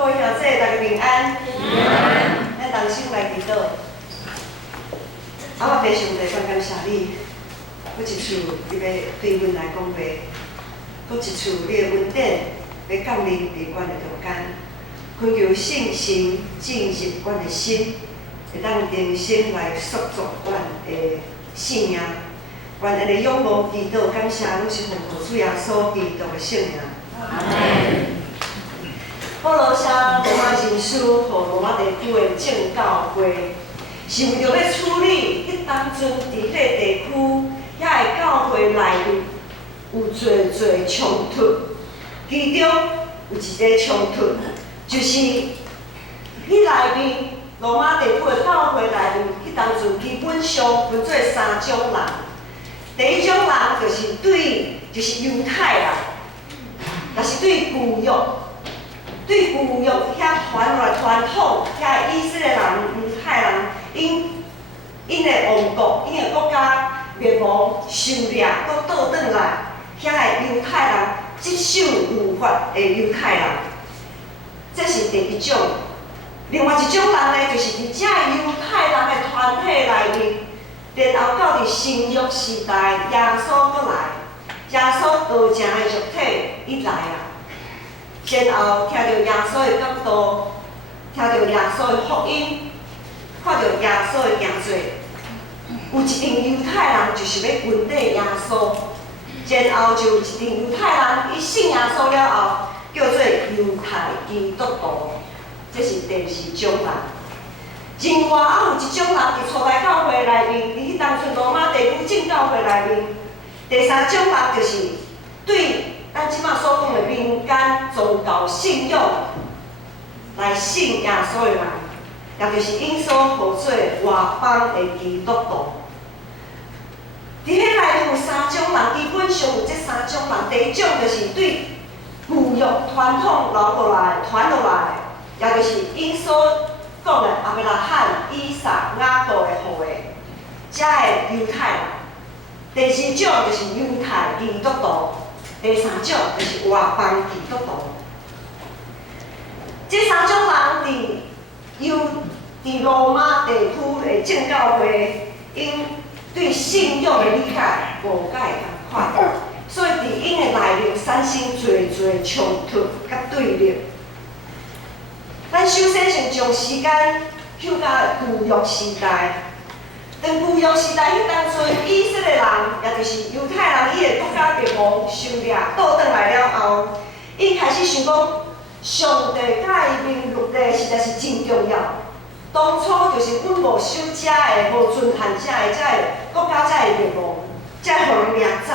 各位兄弟，大家平安。平安。咱同心来祈祷。我非常感谢你，搁一次你要对阮来讲话，搁一次你的恩典要降临伫阮的中间，恳求圣神进入阮的心，会当重新来塑造阮的性命。愿安尼仰望祈祷，感谢阮是奉主耶稣基督的圣名。阿门。保罗写罗马人书，互罗马地区的正教会，是为着要处理迄当阵伫迄个地区遐个教会内面有侪冲突，其中有一个冲突，就是迄内面罗马地区的教会内面，迄当阵基本上分做三种人。第一种人就是犹太人，但是对旧约遐传统遐以色列人、犹太人，因的王国、因的国家灭亡、受掠，搁倒转来，遐的犹太人接受律法的犹太人，这是第一种。另外一种人呢，就是伫这犹太人的团体内面，然后到伫新约时代，耶稣搁来，耶稣道成的肉体一来啊。然后听到耶稣的教导，听到耶稣的福音，看到耶稣的行做，有一群犹太人就是要跟缀耶稣，然后就有一群犹太人伊信耶稣了后，叫做犹太基督徒，这是第二种人。另外还有一种人伫初代教会内面，伫迄当阵罗马地区正教会内面，第三种人就是对咱即马所讲的民间宗教信仰来信耶稣的人，也就是因所号做外邦的基督徒。伫迄内面有三种人，基本上有这三种人。第一种就是对旧约传统传落来，也就是因所讲的亚伯拉罕、以撒、雅各的后裔，遮的犹太人。第二种就是犹太基督徒。第三种就是外邦基督徒。这三种人伫罗马地区的正教会，因对信仰的理解无解共款，所以伫因的内面产生侪冲突甲对立。咱首先先将时间跳到旧约时代。当旧约时代迄当阵，以色列人，也就是犹太人，伊的国家灭亡、受掠，倒转来了后，伊开始想讲，上帝甲伊命律例实在是真重要。当初就是阮无守遮的、无遵行遮的，才会国家才会灭亡，才会互人掠走。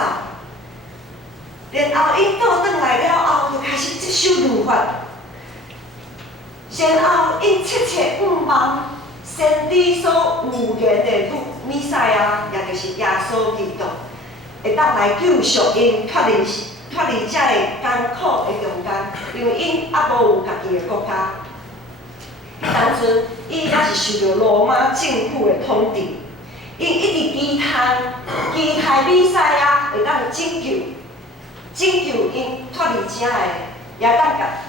然后伊倒转来了后，就开始接受律法，然后因切盼望。先知所预言的弥赛亚，也就是耶稣基督，会当来救赎因脱离遮个艰苦的中间，因为因还无有家己的国家。迄当阵，伊也是受到罗马政府的统治，因一直期待弥赛亚会当拯救因脱离遮个，也当甲。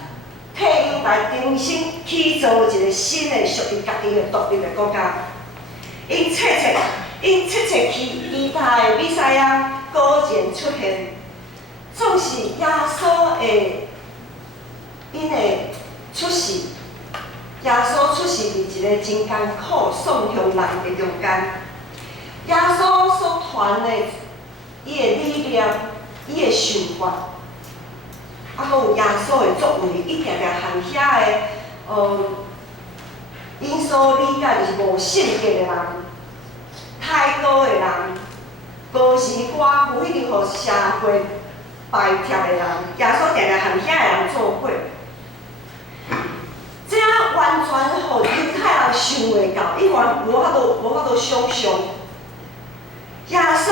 替因来重新起造一个新的属于家己的独立的国家。因切期待的弥赛亚果然出现，总是耶稣的因的出世。耶稣出世伫一个真艰苦、丧向人的中间。耶稣所传的伊的理念、伊的想法。啊，搁有耶稣的作为，伊定定和遐个因所理解就是无性格的人、太高的人、孤儿寡妇，迄种互社会排斥的人，耶稣定定和遐个人做伙。这完全互犹太人想袂到，伊无法度想象。耶稣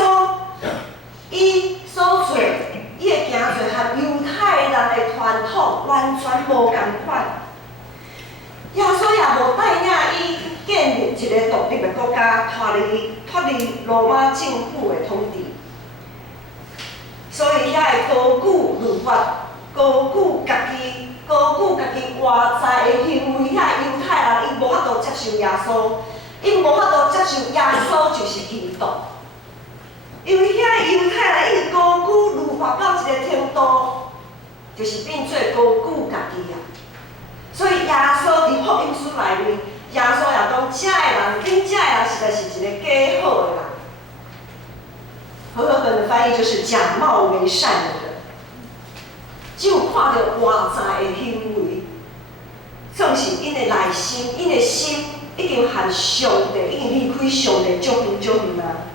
伊所做。伊的行做和犹太人的传统完全无共款。耶稣也无带领伊建立一个独立的国家，脱离罗马政府的统治。所以遐会高举律法，高举家己高举家己外在的行为，遐犹太人伊无法度接受耶稣，伊无法度接受耶稣就是基督。因为遐犹太人伊高举律法到一个程度，就是变做高举家己啊。所以耶稣伫福音书内面，耶稣也讲，遮的人，恁遮的人实在是一个假好的人。和合本的翻译就是假冒为善的人，只有看到外在的行为，总是因的内心，因的心已经和上帝，已经离开上帝足远啊。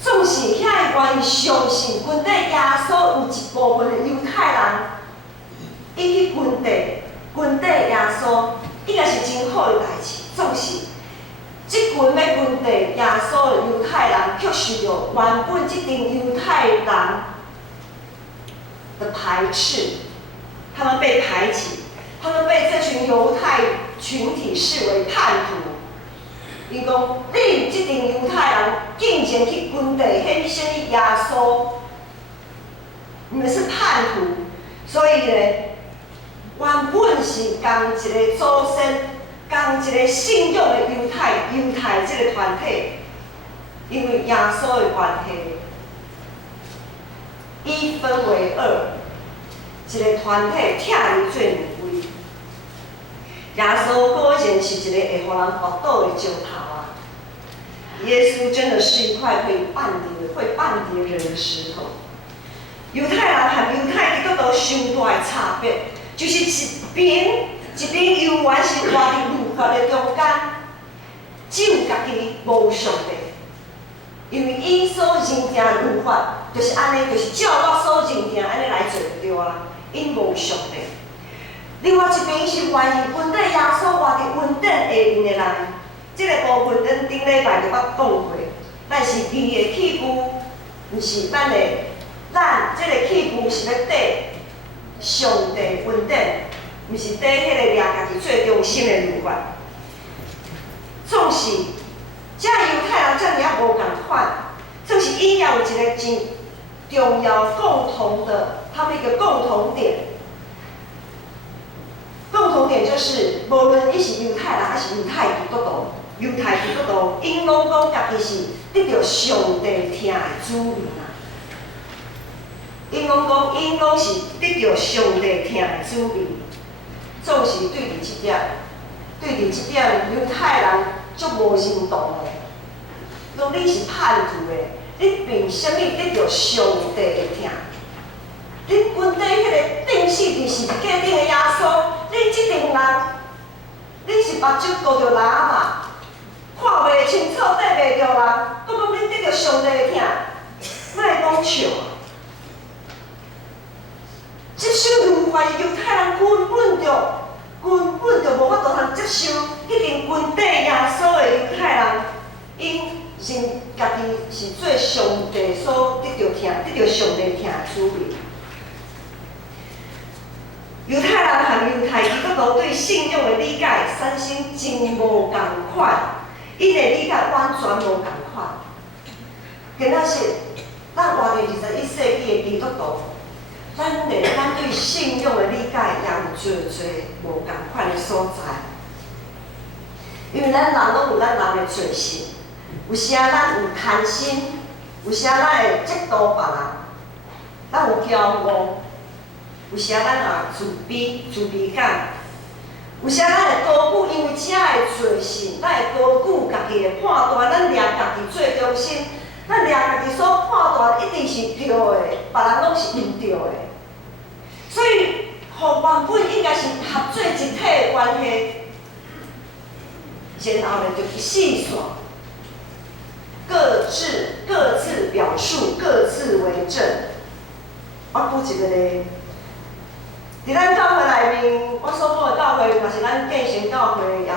总是遐个愿意相信，军底耶稣有一部分的犹太人，伊去军底耶稣，应该是真好的代志。总是，即群要军底耶稣的犹太人，却受到原本即群犹太人的排斥，他们被排挤，他们被这群犹太群体视为叛徒。伊讲，你即群犹太人竟然去军地献献耶稣，你们是叛徒。所以呢，原本是共一个祖先、共一个信仰的犹太这个团体，因为耶稣的关系，一分为二，一个团体拆离做两位。耶稣果然是一个会互人滑倒的石头啊！耶稣真的是一块会绊跌人的石头。犹太人和犹太基督徒上大的差别，就是一边犹原是活伫律法的中间，只有家己无上帝，因为伊所认定的律法就是安尼，就是照我所认定安尼来做就对啊，因无上帝。另外一边是愿意跟底耶稣活伫稳定下面的人，这个部分咱顶礼拜就捌讲过。但是伊的起步，毋是咱这个起步是要缀上帝稳定，毋是缀迄个掠家己最中心的律法。总是，遮犹太人遮尔啊无共款，总是伊也有一个真重要共同的，他们一个共同点。共同点就是，无论伊是犹太人还是犹太基督徒，因拢讲家己是得到上帝疼的子民啊。因拢是得到上帝疼的子民。总是对伫即点，犹太人足无认同的。讲你是叛徒的，你凭啥物得到上帝的疼？恁军底迄个顶死伫十字架顶的耶稣，恁即群人，恁是目睭顾着人嘛，看袂清楚，缀袂着人，搁讲恁得到上帝的疼，莫讲笑啊！接受律法的犹太人根本就无法度通接受，迄群军底耶稣的犹太人，因认家己是做上帝所得到上帝疼的子民。犹太人和犹太基督徒对信仰的理解，产生真无共款，因的理解完全无共款。今仔日，咱活伫21世纪的基督徒，咱对信仰的理解也有侪无共款的所在。因为咱人拢有咱人的罪性，有时啊咱有贪心，有时啊咱会嫉妒别人，咱有骄傲。有时啊，咱也自卑感；有时啊，咱会高举因为遮的罪性，咱会高举家己的判断，咱掠家己最中心，咱掠家己所判断一定是对的，别人拢是毋对的。所以，互原本应该是合做一体的关系，然后呢就一细线，各自表述，各自为证。我举一个例。伫咱教会内面，我所讲的教会，嘛是咱建成教会，也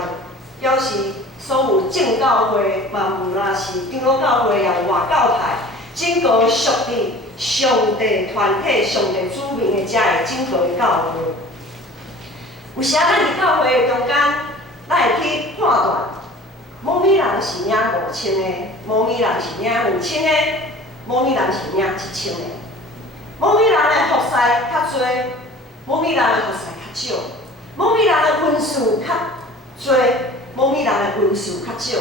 表示所有正教会，嘛有若是长老教会，也有外教派，整个属伫上帝团体、上帝子民的遮个整个的教会。有时啊，咱伫教会中间，咱会去判断，某物人是领5000的，某物人是领5000的，某物人是领1000的，某物人的服侍较侪。某米人的学识较少，某米人的分数较多，某米人的分数较少。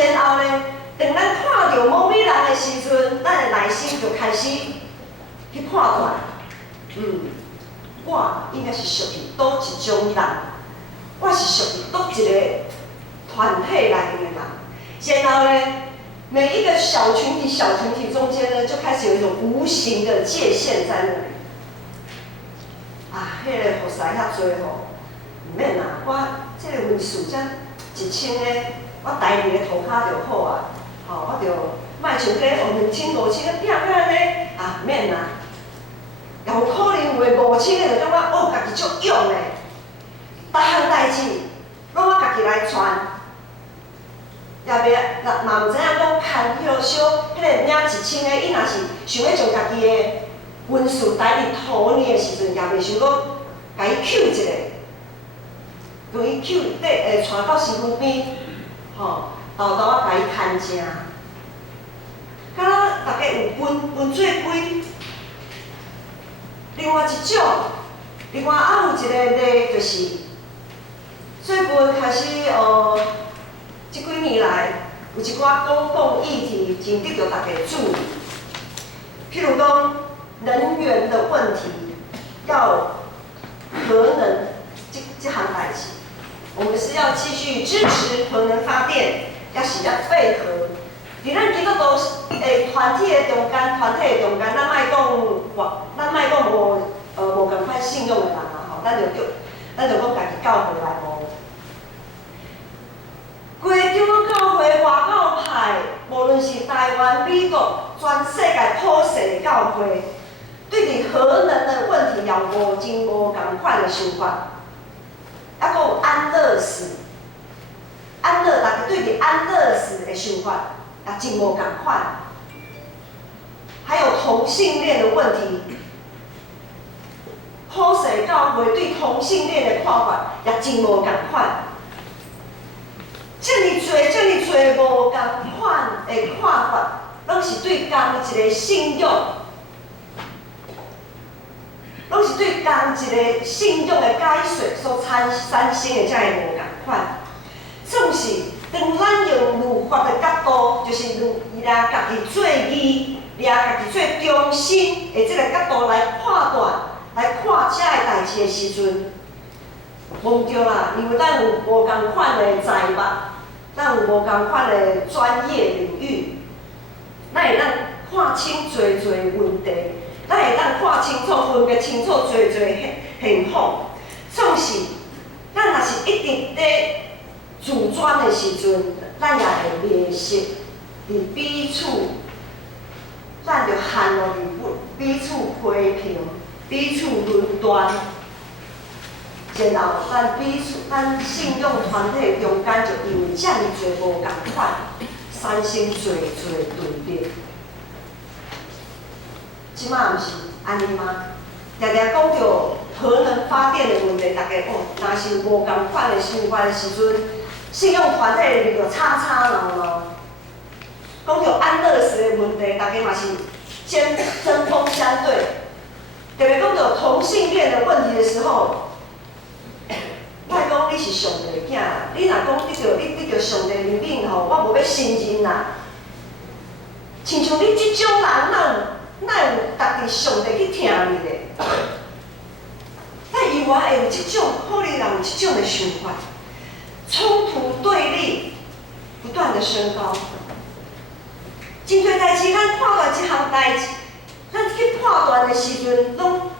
然后呢，当咱看到某米人的时阵，咱的内心就开始去判断，我应该是属于倒一种人，我是属于倒一个团体内面的人。然后呢，每一个小群体中间呢，就开始有一种无形的界限在那里。迄个学识遐多吼，毋免啦，我即个分数才1000个，我台二个涂骹就好啊。我就莫像迄个2000、5000个拼安尼毋免啦。也有可能有诶5000个就感觉家己足勇诶，逐项代志拢我家己来传。也袂嘛毋知影讲牵许小，迄个领1000个，伊若是想要将家己诶分数台二涂呢诶时阵，也袂想讲甲伊扣一个，用伊扣传到身躯边，豆豆仔甲伊牵正。敢若大家有分做几？另外一种，另外有一个咧，就是最近开始这几年来有一寡公共议题真得到大家注意，譬如讲能源的问题，要核能这项代志，我们是要继续支持核能发电，也是要配合。伫咱基督徒团体的中间，咱莫讲无共款信用的人啊，咱就讲家己教会来无。规张教会外教派，无论是台湾、美国，全世界普世的教会，对伫核能的问题也真无共款的想法。还佫有安乐死，大家对伫安乐死的想法也真无共款。还有同性恋的问题，普世教会对同性恋的看法也真无共款。这么多无共款的看法，拢是对同一个信仰，拢是对同一个信仰的解说所产生的，才会无共款。总是当咱用律法的角度，就是以家己做义，家己做中心的这个角度来判断、来看这个代志的时阵，无对啦，因为咱有无共款的财目。咱有无共款的专业领域，咱会当看清侪问题，咱会当看清楚、分别清楚侪现况。总是，咱若是一直咧自专的时阵，咱也会迷失伫彼此，咱就陷落伫彼此批评、彼此论断。然后，咱信仰团体中间就因为遮尔侪无共款，产生侪对立。即摆毋是安尼吗？常常讲到核能发电的问题，大家若是无共款的想法的时阵，信仰团体就吵闹。讲到安乐死的问题，大家嘛是针锋相对。特别讲到同性恋的问题的时候。莫讲你是上帝的囝，你若讲你着上帝的命吼，我无要信任啦。亲像你即种人，哪有家己上帝去听你咧？咱以外会有即种，可能人有即种的想法，冲突对立不断的升高。真侪代志，咱判断一项代志，咱去判断的时阵，拢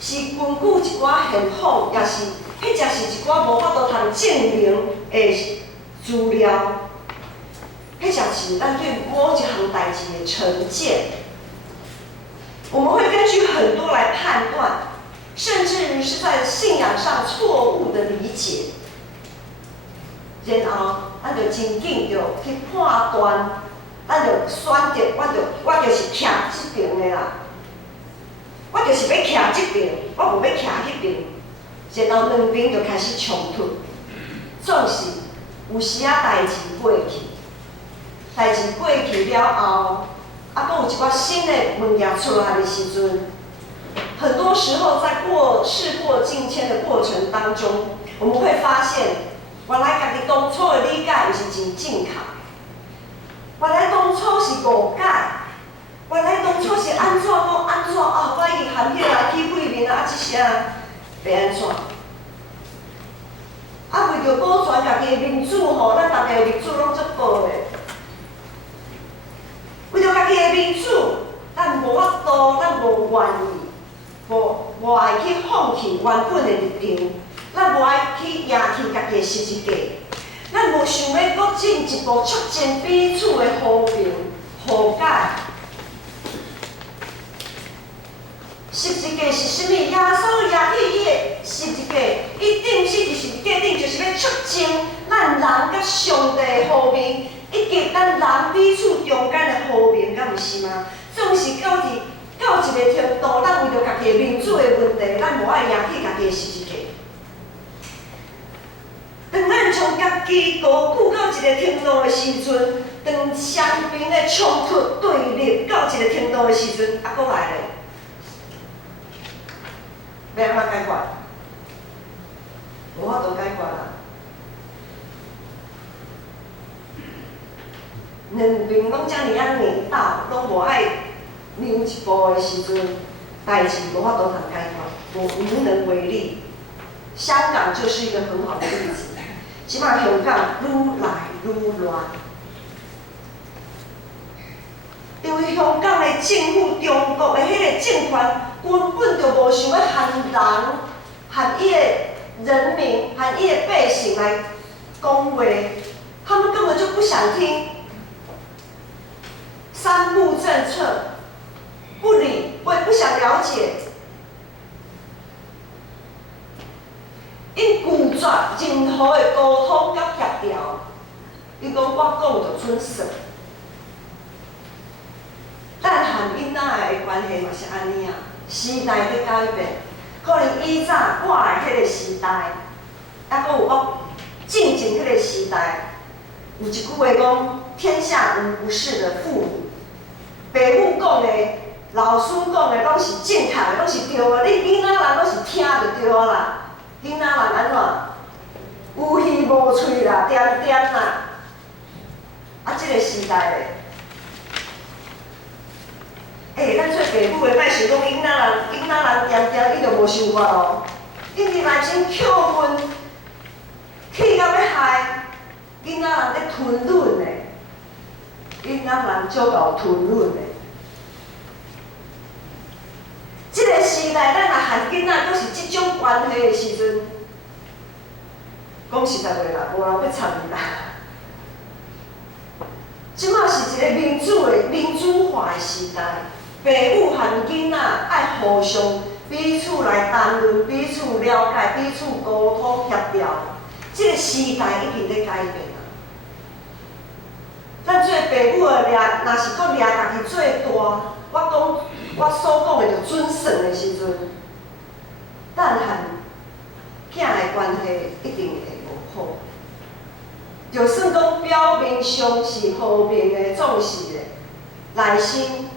是根据一寡现况，也是。迄才是一寡无法度通证明的资料，迄才是咱对某一项代志的成见。我们会根据很多来判断，甚至是在信仰上错误的理解，然后咱就真紧着去判断，咱就选择，我就是徛这边的啦，我就是要徛这边，我无要徛迄边。然后两边就开始冲突，总是有时代志过去了后，佫有一寡新的物件出来的时阵，很多时候在事过境迁的过程当中，我们会发现，原来家己当初的理解毋是真正确，原来当初是误解，原来当初是安怎讲安怎啊，我已经含迄个去肺面啊，即声要安怎？啊，为着保全家己的民主吼，咱大家的民主拢足高的。为着家己的民主，咱无法度，咱无愿意，无爱去放弃原本的立场，咱无爱去赢去家己的十字架，咱无想要搁进一步促进彼此的和平和解。十字架是啥物？耶稣举起伊的十字架，伊钉死伫十字架顶，就是要促进咱人甲上帝的和平，以及咱人彼此中间的和平，敢毋是吗？总是到一个程度，咱为着家己的民主的问题，咱无爱举起家己的十字架。当咱从家己高举到一个程度的时阵，当双边的冲突对立到一个程度的时阵，还佫来咧。要安怎解决？无法度解决啦。两边拢遮尔啊硬斗，拢无爱让一步的时阵，代志无法度通解决，无能为力。香港就是一个很好的例子。即摆香港愈来愈乱，因为香港的政府、中国的迄个政权。根本就无想要和人、和伊的人民、和伊的百姓来讲话，他们根本就不想听。三不政策，不理，我也不想了解。因拒绝任何的沟通甲协调，伊讲我讲就准算。咱和囡仔的关系嘛是安尼啊。时代在改变，可能以早我的迄个时代，还佫有我进前迄个时代，有一句话讲：天下无不是的父母。爸母讲的、老师讲的，拢是正确的，拢是对的。你囡仔人拢是听就对啦。囡仔人安怎？有耳无喙啦，点点啦。啊，这个时代嘞。咱做爸母的，莫想讲囡仔人点点，伊就无想法咯。因伫内心气愤，气到要害，囡仔人咧吞忍的，囡仔人足够吞忍的。这个时代，咱若和囡仔阁是即种关系的时阵，讲实在话啦，无人要参与啦。即马是一个民主化的时代。父母和囡仔爱互相彼此来谈论、彼此了解、彼此沟通协调。这个时代已经在改变啦。咱做父母的若是搁掠家己做大，我所讲的就准算的时阵，咱和囝的关系一定会无好。就算讲表面上是和平的、重视的，内心。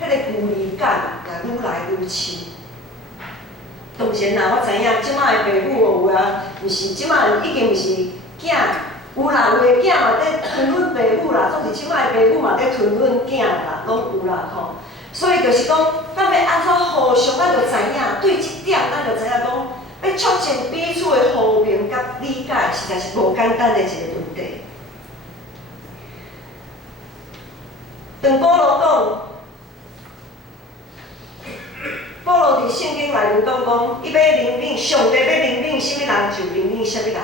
迄个距离感也愈来愈深。当然啦，我知影即摆的父母有啊，毋是即摆已经毋是囝，有啦，有的囝嘛在吞忍父母啦，总是即摆的父母嘛在吞忍囝啦，拢有啦吼。所以就是讲，咱要安怎互相，咱就知影对即点，咱就知影讲，要促进彼此的和平甲理解，实在是无简单的一个问题。当保罗讲。保罗伫圣经内面讲，伊要怜悯上帝，要怜悯什么人就怜悯什么人，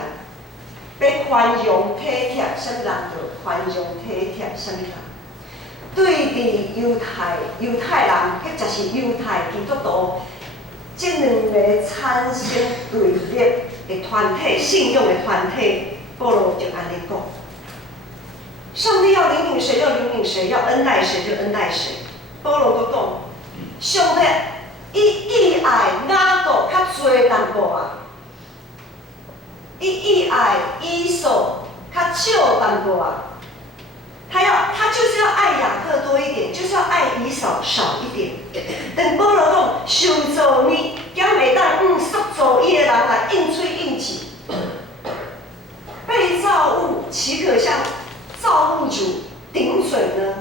要宽容体贴什么人就宽容体贴什么人。对伫犹太人，或者是犹太基督徒，这两个产生对立的团体、信仰的团体，保罗就安尼讲：上帝要怜悯谁就怜悯谁，要恩待谁就恩待谁。保罗佫讲，上帝。伊爱雅各较侪淡薄啊，伊爱以扫较少淡薄啊。他就是要爱雅各多一点，就是要爱以扫少一点。等保罗讲，受造呢，竟袂当塑造伊的人来应嘴应舌。被造物岂可向造物主顶嘴呢？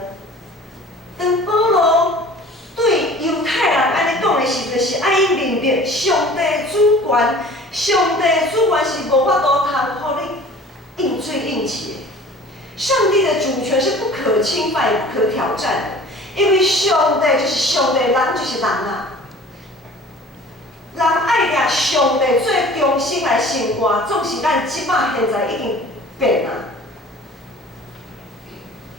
当保罗对犹太人安尼讲的时，就是爱因明白上帝主权，上帝主权是无法度通互你应嘴应舌。上帝的主权是不可侵犯、也不可挑战的，因为上帝就是上帝，人就是人啊。人爱掠上帝最中心来生活，总是咱即摆现在已经变啊，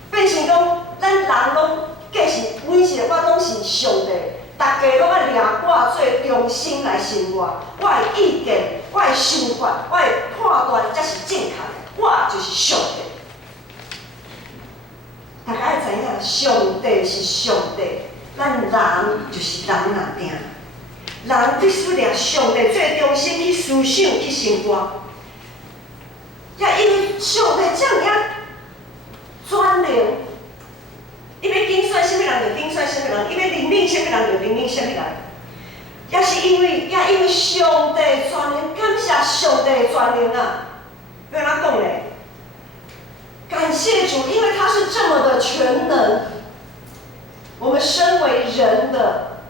变成讲咱人拢计是每一个我拢是上帝，大家拢爱掠我最中心来生活。我的意见、我的想法、我的判断才是正确的，我就是上帝。大家要知影，上帝是上帝，咱人就是人啊定。人必须掠上帝最中心去思想、去生活。也因为上帝这样专灵，伊要拣选什么人就拣选什么人，伊要任命什么人就任命什么人。也因为上帝专灵，感谢上帝的专灵啊！要安怎讲咧？感谢主，因为他是这么的全能，我们身为人的，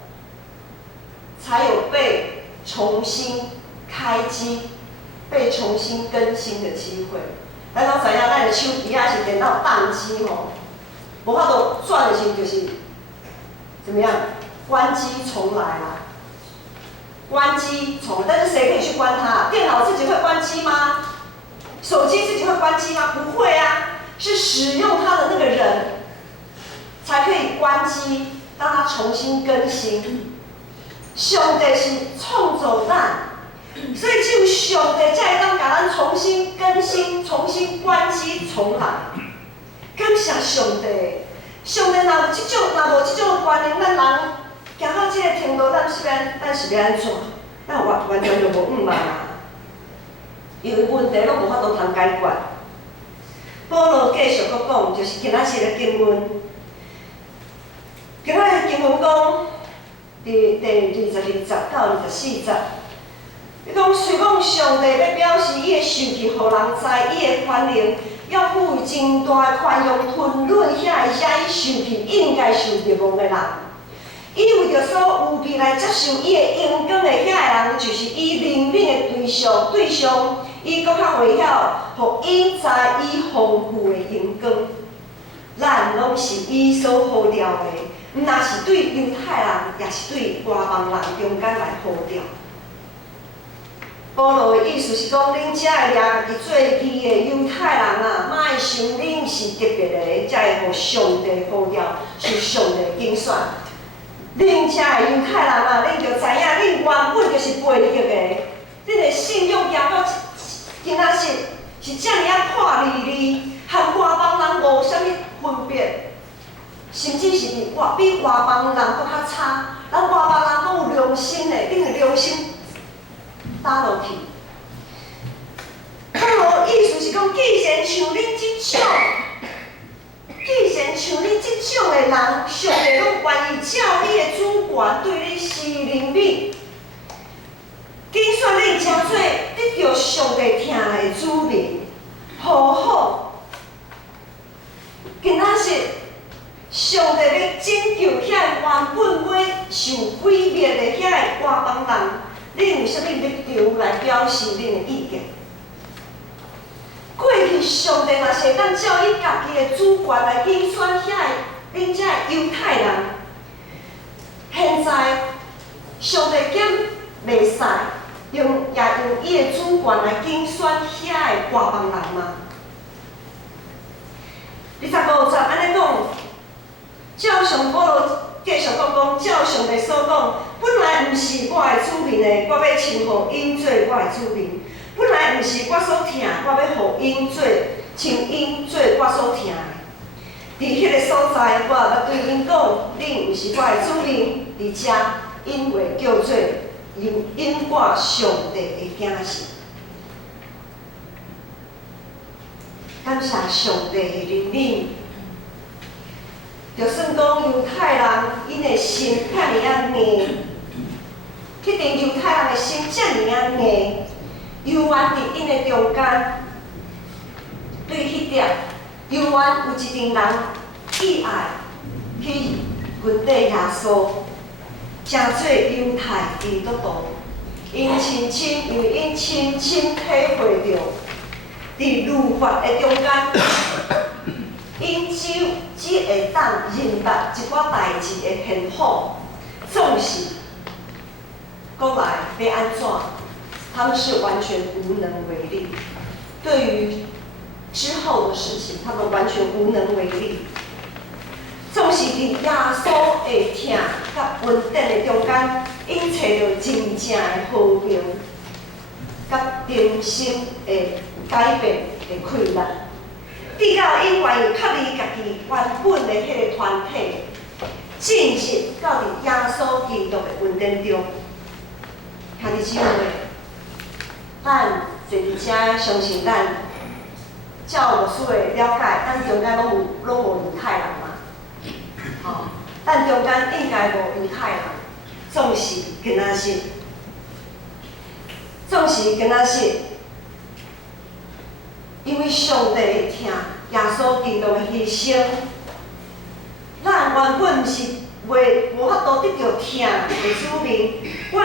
才有被重新开机、被重新更新的机会。咱拢知影，咱的手机啊是电脑宕机吼，无法度转的时候就是怎么样？关机重来啦，关机重来。但是谁可以去关它？电脑自己会关机吗？手机自己会关机吗？不会啊，是使用它的那个人才可以关机，让它重新更新。上帝是创造咱，所以只有上帝才会当甲咱重新更新、重新关机、重来。感谢上帝，上帝若无即种观念，咱人行到即个程度，咱是要安怎？咱完全就无嘛。因为问题拢无法度通解决。保罗继续搁讲，就是今仔日的经文。今仔日经文讲，第22节到24节，伊讲虽讲上帝要表示伊的受气，互人知伊的宽容，要赋予真大的宽容，吞忍遐个惹伊受气应该受灭亡的人。伊为着所有备来接受伊的荣光的遐个人，就是伊怜悯的对象，伊搁较微晓，互因知伊丰富的荣光。咱拢是伊所呼召的，毋但是对犹太人，也是对外邦人中间来呼召。保罗的意思是讲，恁遮会掠家己做义的犹太人啊，莫想恁是特别的，才会互上帝呼召，受上帝拣选。恁遮的犹太人啊，恁就知影，恁原本就是背逆的，恁的信仰行到今仔日是遮尔啊破离，和外邦人无啥物分别，甚至是比外邦人搁较差。咱外邦人搁有良心的，恁的良心打落去。保罗意思是讲，既然像恁即种的人，上帝拢愿意照你的主权对你施怜悯，拣选恁诚做得到上帝疼爱的子民，好好。今仔日，上帝要拯救遐原本要受毁灭的遐个外邦人，恁有啥物立场来表示恁的意见？过去上帝若是会当照伊家己的主权来拣选遐个恁遮犹太人，现在上帝竟袂使用伊的主权来拣选遐个外邦人吗？25节安尼讲，照上保罗继续讲，照上帝所讲，本来毋是我的子民的，我要称互因做我的子民；本来毋是我所疼，我要互因做称因做我所疼的。伫迄个所在，我要对因讲，恁毋是我的子民，而且因会叫做因我上帝的囝婿。感谢上帝的怜悯，就算讲犹太人因的心遐尔啊硬，尔硬，犹原伫因的中间，对迄点，犹原有一群人意爱去群底耶稣，成做犹太基督徒。因为因亲体会着，伫律法的中间，因只会当认捌一寡代志的幸福，总是讲来要安怎，他们是完全无能为力。对于之后的事情，他们完全无能为力。总是伫耶稣的疼甲稳定的中间，因找到真正的和平，甲人生的改变的快乐。直到因愿意脱离家己原本的迄个团体，进入到伫耶稣基督的稳定中。兄弟姊妹，咱坐伫遮相信咱，照牧师的了解，咱中间拢无犹太人嘛。咱中间应该无犹太人，总是跟仔是，因为上帝的疼，耶稣基督的牺牲，咱原本是无法度得到疼的子民，咱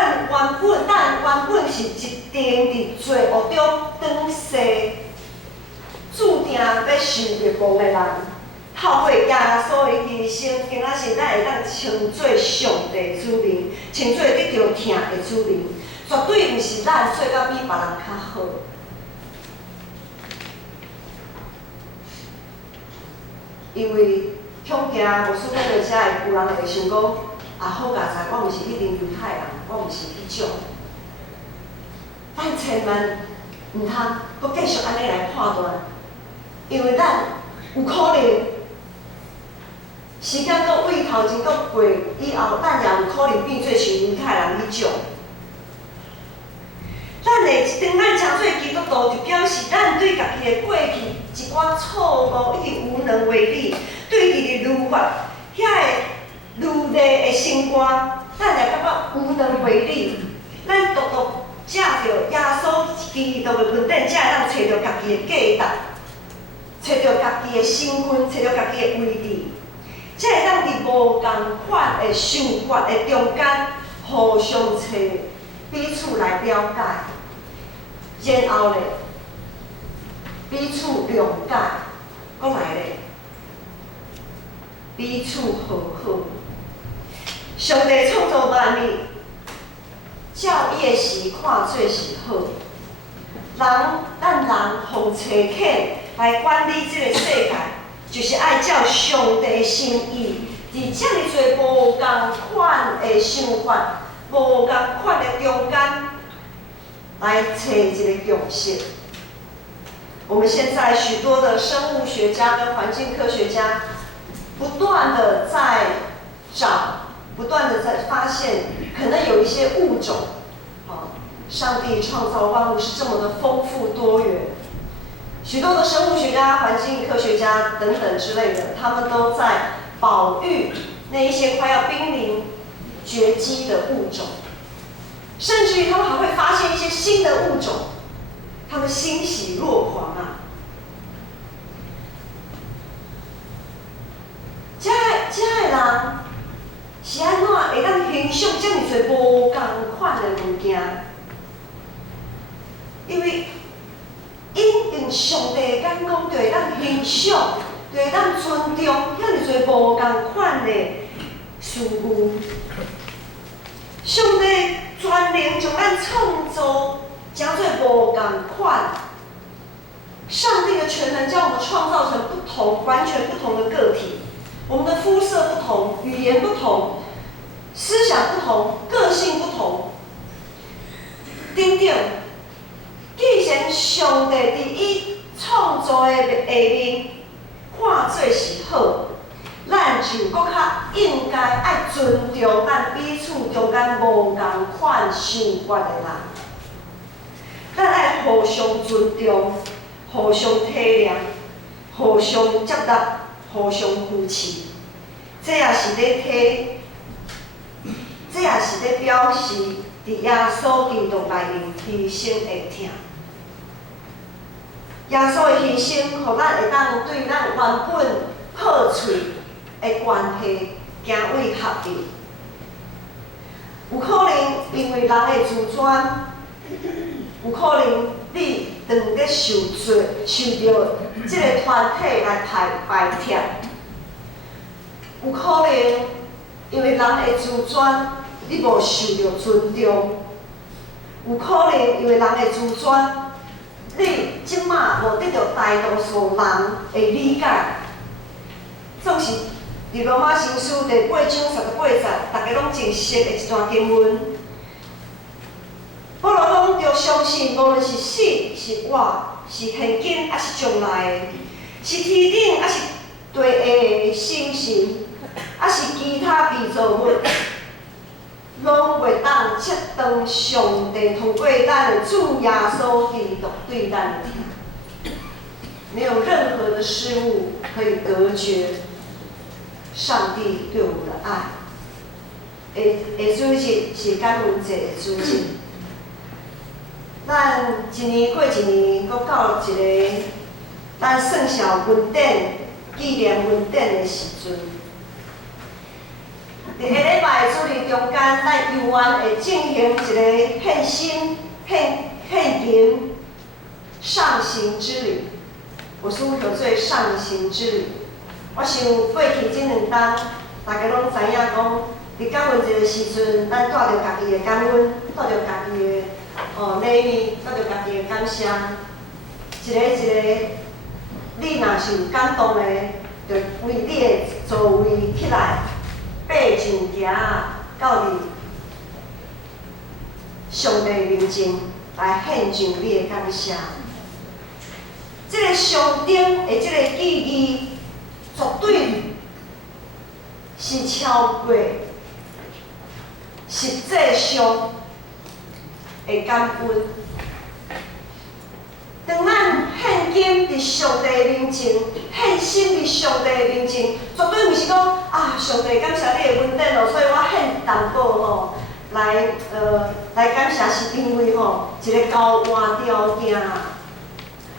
原本是一定伫罪恶中转世，注定要受灭亡的人。透过耶稣的牺牲，今仔日咱会当称做上帝子民，称做得到疼的子民，绝对毋是咱做到比别人较好。因为恐惊牧师讲到遮，有人会想讲，好佳哉，我毋是迄群犹太人，我毋是迄种。咱千万毋通阁继续安尼来判断，因为咱有可能。时间搁为头前搁过以后，咱也有可能变做像犹太人迄种。咱的一张咱成做基督徒，就表示咱对家己的过去一寡错误已经无能为力，对伊的律法遐个律例的生活，咱也感觉无能为力。咱独独借着耶稣基督的稳定，才会当找到家己的价值，找到家己的身份，找到家己的位置。才会当伫无共款的想法的中间，互相找彼此来了解，然后咧彼此谅解，讲来咧彼此和好。上帝创造万物，照伊的时看做是好。咱人互找巧来管理这个世界。就是爱照上帝的心意，伫遮尔多无共款的想法、无共款的中间，来找一个共识。我们现在许多的生物学家跟环境科学家，不断的在找，不断的在发现，可能有一些物种，上帝创造万物是这么的丰富多元。许多的生物学家、环境科学家等等之类的，他们都在保育那一些快要濒临绝迹的物种，甚至于他们还会发现一些新的物种，他们欣喜若狂啊！这个人是安怎会当欣赏这么多无共款的物件？因为因用上帝的眼光，就会当欣赏，就会当尊重遐尔多无共款的事物。上帝全能将咱创造真做无共款。上帝的全能将我们创造成不同、完全不同的个体。我们的肤色不同，语言不同，思想不同，个性不同，等等。既然上帝伫伊创造的下面看做是好，咱就搁较应该爱尊重咱彼此中间无共款想法的人。咱爱互相尊重，互相体谅，互相接纳，互相扶持。这也是咧表示伫耶稣基督内面牺牲会疼。耶稣的牺牲，互咱会当对咱原本破碎的关系行为合一。有可能因为人的自尊，有可能你当咧受到即个团体来排斥，有可能因为人的自尊，你无受到尊重，有可能因为人的自尊，你即马无得到大多数人的理解。总是伫罗马书第8章38节，大家拢真熟的一段经文。保罗讲着相信，无论是死是活，是现今还是将来的，是天顶还是地下的星星，还是其他被造物，拢袂当切断上帝通过咱的主耶稣基督对咱的疼。没有任何的事物可以隔绝上帝对我们的爱。下主日是感恩节的主日。咱一年过一年，搁到一个咱算是文典纪念文典的时阵。伫下礼拜主日中间，咱犹原会进行一个献心、献银上行之旅。我属叫做上行之旅。我想过去这2天，大家拢知影讲，伫感恩节的时阵，咱带着家己的感恩，带着家己的礼物，带着家己的感谢，一个，你若是有感动的，就为你的座位起来，爬上行到你上帝面前来献上你的感谢。这个象征的这个意义，绝对是超过实际上的感恩。当咱献金伫上帝面前，献心伫上帝面前，绝对毋是讲啊，上帝感谢你的恩典哦，所以我献淡薄吼来感谢，是因为吼一个交换条件。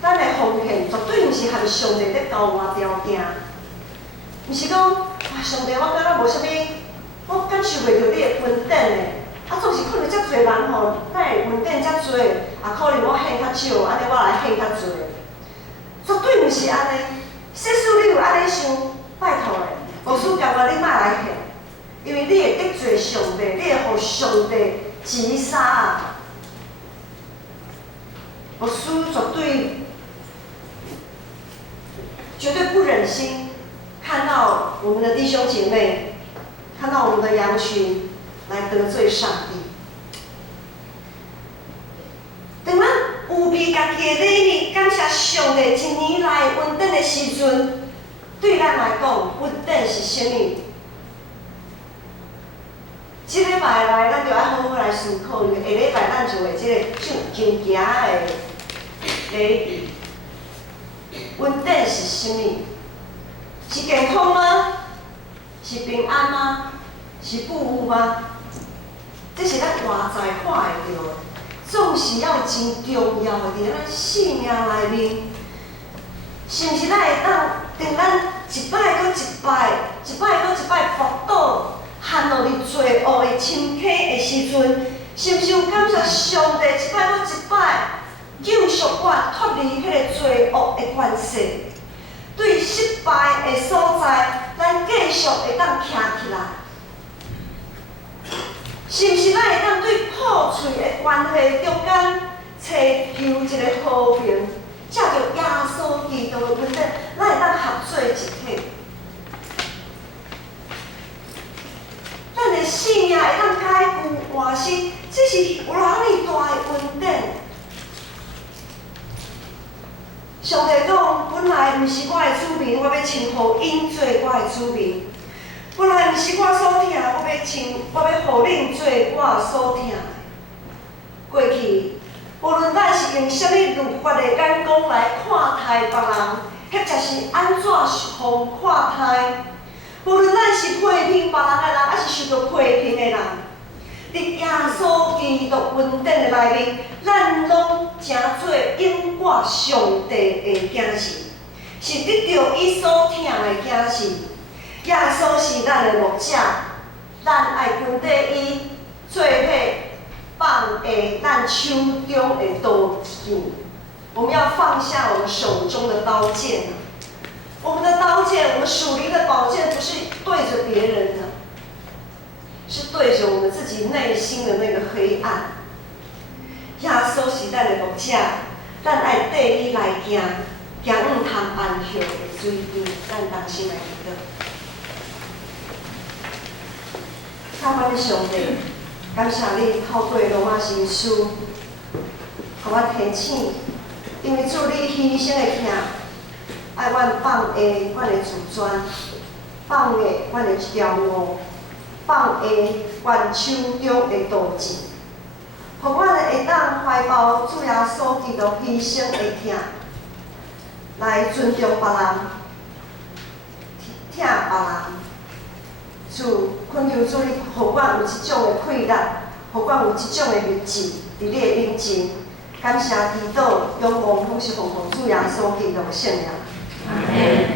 咱的奉献绝对毋是和上帝咧交换条件，毋是讲啊，上帝我敢若无啥物，我感受袂到你的恩典嘞。啊，总是可能遮侪人吼，咱的恩典遮侪，啊，可能我献较少，安尼我来献较侪，绝对毋是安尼。即使你有安尼想，拜托诶，牧师教我你莫来献，因为你会得罪上帝，你会互上帝击杀。牧师绝对不忍心看到我们的弟兄姐妹，看到我们的羊群来得罪上帝。当咱有备家己的礼物，感谢上帝一年来恩典的时阵，对咱来讲，恩典是啥物？这礼拜来，咱就要好好来思考，因为下礼拜咱就会这个上行的礼物。恩典是啥物？是健康吗？是平安吗？是富裕吗？这是咱外在看会到的，总是要真重要的伫咱生命内面，是毋是咱会当咱一摆搁一摆跋倒，陷落去罪恶的深坑的时阵，是毋是有感谢上帝一摆搁一摆？救赎我脱离迄个罪恶的关系，对失败的所在，咱继续会当徛起来。是毋是咱会当对破碎的关系中间找求一个和平，借着耶稣基督的恩典，咱会当合做一体。咱的生命会当改旧换新，这是有偌尼大的恩典。上帝讲，本来毋是我的子民，我要称呼因做我的子民；本来毋是我所疼，我要互恁做我所疼的。过去，无论咱是用啥物律法的眼光来看待别人，或者是安怎互看待，无论咱是批评别人的人，还是受到批评的人，伫耶稣基基督恩典的内面，咱拢诚做永挂上帝的囝士，是得到伊所疼的囝士。耶稣是咱的牧者，咱爱跟缀伊，做伙放下咱手中的刀剑。我们要放下我们手中的刀剑。我们的刀剑，我们属灵的宝剑，不是对着别人的，是对着我们自己内心的那个黑暗。耶稣是咱的牧者，咱爱缀伊来行，行唔通安歇的水边，咱同心来祈祷。亲爱的上帝，感谢你透过罗马神书，给我提醒，因为主你牺牲的疼，爱阮放下阮的自尊，放下阮的骄傲，放下阮手中的刀剑，互阮会当怀抱主耶稣基督牺牲的疼，来尊重别人，疼别人。主，恳求主你，互阮有即种的气力，互阮有即种的日子，伫你的面前，感谢祈祷，仰望奉是奉主耶稣基督的圣名。阿门。